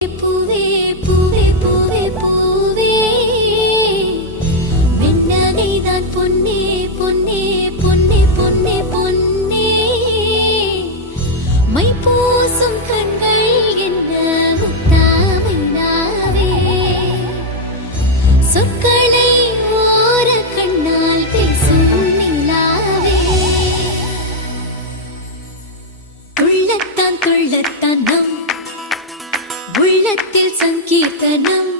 பூவே பூவே பூவே பூவே வெண்ணகைதான் பொன்னே பொன்னே பொன்னே பொன்னே பொன்னே மை பூசும் கண்கள் என்ன முத்தாமைனாவே சொற்களை ஓர கண்ணால் பேசும் நிலாவே துள்ளத்தான் துள்ளத்தான் நம் உள்ளத்தில் சங்கீர்த்தனம்